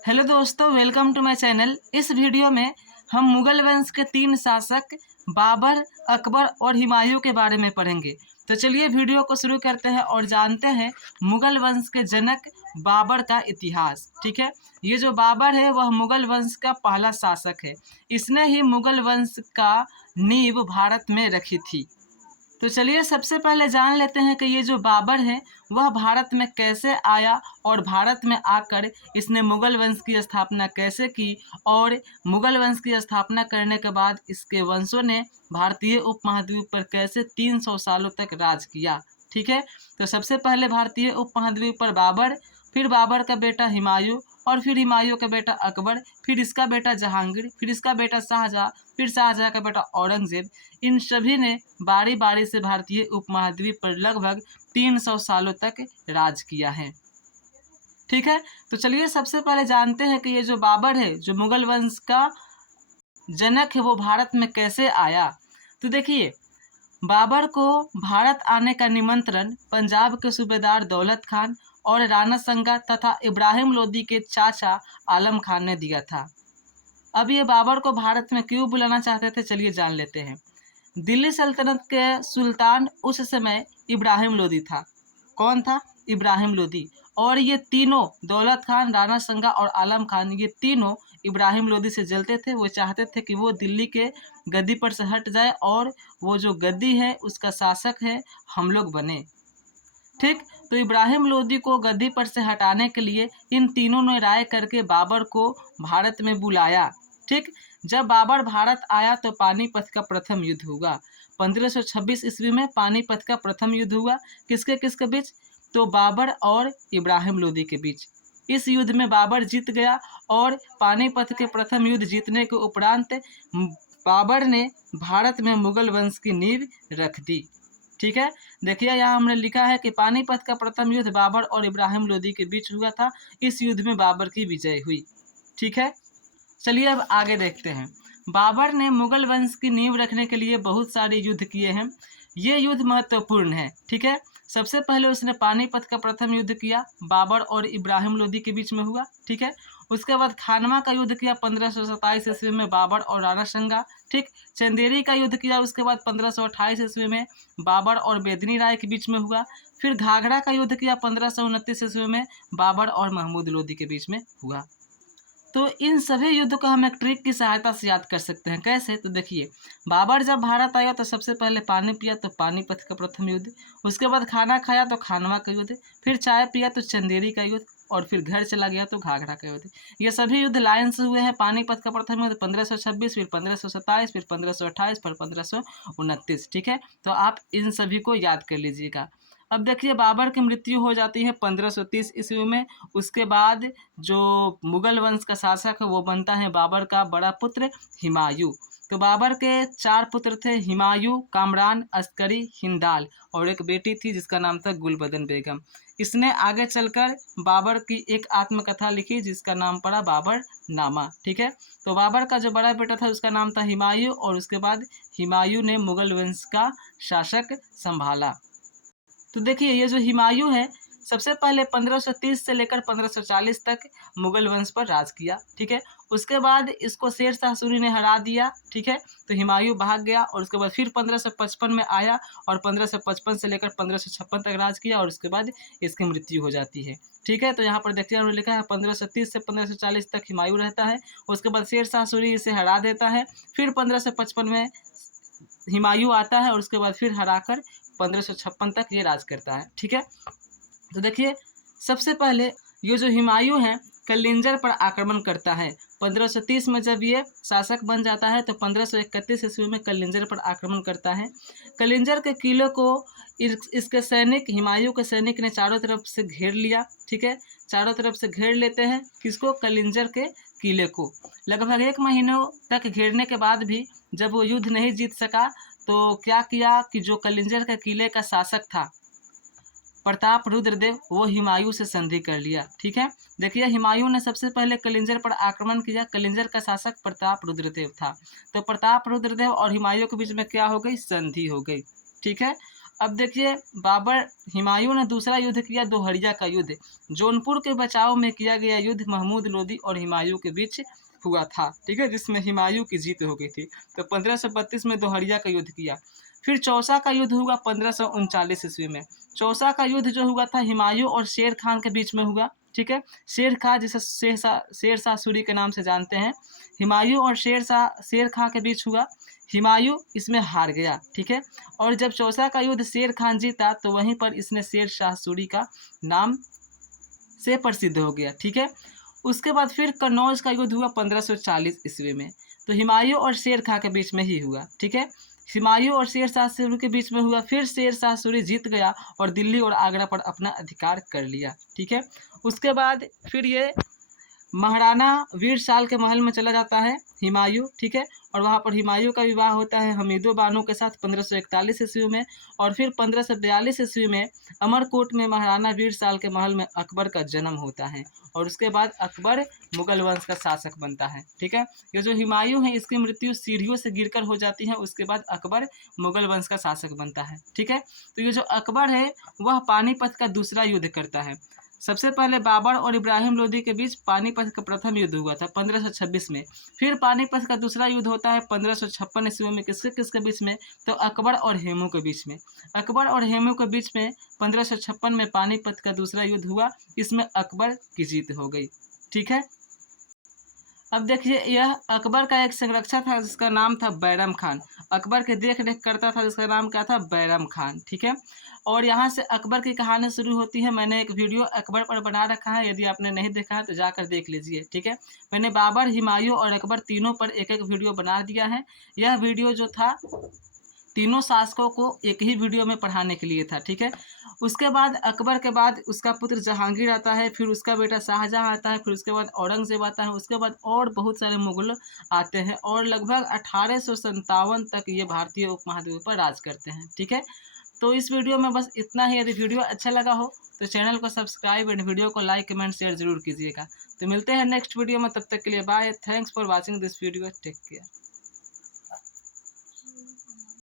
Hello दोस्तों, welcome to my channel. इस video में हम मुगल वंश के 3 शासक बाबर, अकबर और हुमायूं के बारे में पढ़ेंगे। तो चलिए वीडियो को शुरू करते हैं और जानते हैं मुगल वंश के जनक बाबर का इतिहास। ठीक है, ये जो बाबर है वह मुगल वंश का पहला शासक है। इसने ही मुगल वंश का नींव भारत में रखी थी। तो चलिए सबसे पहले जान लेते हैं कि ये जो बाबर है वह भारत में कैसे आया और भारत में आकर इसने मुगल वंश की स्थापना कैसे की और मुगल वंश की स्थापना करने के बाद इसके वंशों ने भारतीय उपमहाद्वीप पर कैसे 300 सालों तक राज किया। ठीक है, तो सबसे पहले भारतीय उपमहाद्वीप पर बाबर, फिर बाबर का बेटा हुमायूं और फिर हुमायूं का बेटा अकबर, फिर इसका बेटा जहांगीर, फिर इसका बेटा शाहजहाँ, फिर शाहजहाँ का बेटा औरंगजेब। इन सभी ने बारी बारी से भारतीय उपमहाद्वीप पर लगभग 300 सालों तक राज किया है। ठीक है, तो चलिए सबसे पहले जानते हैं कि ये जो बाबर है, जो मुगल वंश का जनक है, वो भारत में कैसे आया। तो देखिए, बाबर को भारत आने का निमंत्रण पंजाब के सूबेदार दौलत खान और राणा संगा तथा इब्राहिम लोदी के चाचा आलम खान ने दिया था। अब ये बाबर को भारत में क्यों बुलाना चाहते थे, चलिए जान लेते हैं। दिल्ली सल्तनत के सुल्तान उस समय इब्राहिम लोदी था। कौन था? इब्राहिम लोदी। और ये तीनों, दौलत खान, राणा संगा और आलम खान, ये तीनों इब्राहिम लोदी से जलते थे। वो चाहते थे कि वो दिल्ली के गद्दी पर से हट जाए और वो जो गद्दी है उसका शासक है हम लोग बने। ठीक, तो इब्राहिम लोदी को गद्दी पर से हटाने के लिए इन तीनों ने राय करके बाबर को भारत में बुलाया। ठीक, जब बाबर भारत आया तो पानीपत का प्रथम युद्ध हुआ। 1526 ईस्वी में पानीपत का प्रथम युद्ध हुआ। किसके किसके बीच? तो बाबर और इब्राहिम लोदी के बीच। इस युद्ध में बाबर जीत गया और पानीपत के प्रथम युद्ध जीतने के उपरांत बाबर ने भारत में मुगल वंश की नींव रख दी। ठीक है, देखिए यहाँ हमने लिखा है कि पानीपत का प्रथम युद्ध बाबर और इब्राहिम लोदी के बीच हुआ था। इस युद्ध में बाबर की विजय हुई। ठीक है, चलिए अब आगे देखते हैं। बाबर ने मुगल वंश की नींव रखने के लिए बहुत सारे युद्ध किए हैं। ये युद्ध महत्वपूर्ण है। ठीक है, सबसे पहले उसने पानीपत का प्रथम युद्ध किया, बाबर और इब्राहिम लोदी के बीच में हुआ। ठीक है, उसके बाद खानवा का युद्ध किया 1527 ईस्वी में बाबर और राणा संगा। ठीक, चंदेरी का युद्ध किया उसके बाद 1528 ईस्वी में बाबर और बेदनी राय के बीच में हुआ। फिर घाघरा का युद्ध किया 1529 ईस्वी में बाबर और महमूद लोदी के बीच में हुआ। तो इन सभी युद्धों को हम एक ट्रिक की सहायता से याद कर सकते हैं। कैसे? तो देखिए, बाबर जब भारत आया तो सबसे पहले पानी पिया तो पानीपत का प्रथम युद्ध, उसके बाद खाना खाया तो खानवा का युद्ध, फिर चाय पिया तो चंदेरी का युद्ध और फिर घर चला गया तो घाघरा का युद्ध। ये सभी युद्ध लाइन से हुए हैं। पानीपत का प्रथम युद्ध 1526, फिर 1527, फिर 1528, फिर 1529। ठीक है, तो आप इन सभी को याद कर लीजिएगा। अब देखिए, बाबर की मृत्यु हो जाती है 1530 ईस्वी में। उसके बाद जो मुगल वंश का शासक है वो बनता है बाबर का बड़ा पुत्र हुमायूं। तो बाबर के 4 पुत्र थे, हुमायूं, कामरान, अस्करी, हिंदाल और एक बेटी थी जिसका नाम था गुलबदन बेगम। इसने आगे चलकर बाबर की एक आत्मकथा लिखी जिसका नाम पड़ा बाबर नामा। ठीक है, तो बाबर का जो बड़ा बेटा था उसका नाम था हुमायूं और उसके बाद हुमायूं ने मुगल वंश का शासक संभाला। तो देखिए, ये जो हुमायूं है सबसे पहले 1530 से लेकर 1540 तक मुगल वंश पर राज किया। ठीक है, उसके बाद इसको शेर शाह सूरी ने हरा दिया। ठीक है, तो हुमायूं भाग गया और उसके बाद फिर 1555 में आया और 1555 से लेकर 1556 तक राज किया और उसके बाद इसकी मृत्यु हो जाती है। ठीक है, तो यहाँ पर देखते हैं उन्होंने लिखा है 1530 से 1540 तक हुमायूं रहता है। उसके बाद शेर शाह सूरी इसे हरा देता है। फिर 1555 में हुमायूं आता है और उसके बाद फिर हराकर 1556 तक ये राज करता है। ठीक है, तो देखिए, सबसे पहले ये जो हुमायूं है कलिंजर पर आक्रमण करता है। 1530 में जब ये शासक बन जाता है तो 1531 ईस्वी में कलिंजर पर आक्रमण करता है। कलिंजर के किले को इसके सैनिक, हुमायूं के सैनिक ने चारों तरफ से घेर लिया। ठीक है, चारों तरफ से घेर लेते हैं किसको? कलिंजर के किले को। लगभग 1 महीनों तक घेरने के बाद भी जब वो युद्ध नहीं जीत सका तो क्या किया कि जो कलिंजर के किले का शासक था प्रताप रुद्रदेव, वो हुमायूं से संधि कर लिया। ठीक है, देखिए हुमायूं ने सबसे पहले कलिंजर पर आक्रमण किया। कलिंजर का शासक प्रताप रुद्रदेव था। तो प्रताप रुद्रदेव और हुमायूं के बीच में क्या हो गई? संधि हो गई। ठीक है, अब देखिए, बाबर हुमायूं ने दूसरा युद्ध किया दोहरिया का युद्ध। जौनपुर के बचाव में किया गया युद्ध महमूद लोदी और हुमायूं के बीच हुआ था, ठीक है, जिसमें हुमायूं की जीत हो गई थी। तो 1532 में दोहरिया का युद्ध किया। फिर चौसा का युद्ध हुआ 1539 ईस्वी में। चौसा का युद्ध जो हुआ था हुमायूं और शेर खान के बीच में हुआ, ठीक है। शेर खां, जिसे शेर शाह सूरी के नाम से जानते हैं, हुमायूं और शेर खां के बीच हुआ। हुमायूं इसमें हार गया, ठीक है। और जब चौसा का युद्ध शेर खान जीता तो वहीं पर इसने शेर शाह सूरी का नाम से प्रसिद्ध हो गया, ठीक है। उसके बाद फिर कन्नौज का युद्ध हुआ 1540 ईस्वी में। तो हुमायूं और शेर खां के बीच में ही हुआ, ठीक है। हुमायूं और शेर शाह सूरी के बीच में हुआ। फिर शेर शाह सूरी जीत गया और दिल्ली और आगरा पर अपना अधिकार कर लिया, ठीक है। उसके बाद फिर ये महाराणा वीर साल के महल में चला जाता है हुमायूं, ठीक है। और वहाँ पर हुमायूं का विवाह होता है हमीदो बानो के साथ 1541 ईस्वी में। और फिर 1542 ईस्वी में अमरकोट में महाराणा वीर साल के महल में अकबर का जन्म होता है। और उसके बाद अकबर मुगल वंश का शासक बनता है, ठीक है। ये जो हुमायूं है इसकी मृत्यु सीढ़ियों से गिरकर हो जाती है। उसके बाद अकबर मुगल वंश का शासक बनता है, ठीक है। तो ये जो अकबर है वह पानीपत का दूसरा युद्ध करता है। सबसे पहले बाबर और इब्राहिम लोदी के बीच पानीपत का प्रथम युद्ध हुआ था 1526 में। फिर पानीपत का दूसरा युद्ध होता है 1556 ईस्वी में। किसके किसके बीच में? तो अकबर और हेमू के बीच में। अकबर और हेमू के बीच में 1556 में पानीपत का दूसरा युद्ध हुआ। इसमें अकबर की जीत हो गई, ठीक है। अब देखिए, यह अकबर का एक संरक्षक था जिसका नाम था बैरम खान। अकबर के देख रेख करता था जिसका नाम क्या था? बैरम खान, ठीक है। और यहाँ से अकबर की कहानी शुरू होती है। मैंने एक वीडियो अकबर पर बना रखा है, यदि आपने नहीं देखा है तो जाकर देख लीजिए, ठीक है। मैंने बाबर, हुमायूं और अकबर तीनों पर एक एक वीडियो बना दिया है। यह वीडियो जो था तीनों शासकों को एक ही वीडियो में पढ़ाने के लिए था, ठीक है। उसके बाद अकबर के बाद उसका पुत्र जहांगीर आता है, फिर उसका बेटा शाहजहां आता है, फिर उसके बाद औरंगजेब आता है, उसके बाद और बहुत सारे मुगल आते हैं और लगभग 1857 तक ये भारतीय उपमहाद्वीप पर राज करते हैं, ठीक है। तो इस वीडियो में बस इतना ही। यदि वीडियो अच्छा लगा हो तो चैनल को सब्सक्राइब एंड वीडियो को लाइक कमेंट शेयर जरूर कीजिएगा। तो मिलते हैं नेक्स्ट वीडियो में, तब तक के लिए bye. Thanks for watching this video, take care.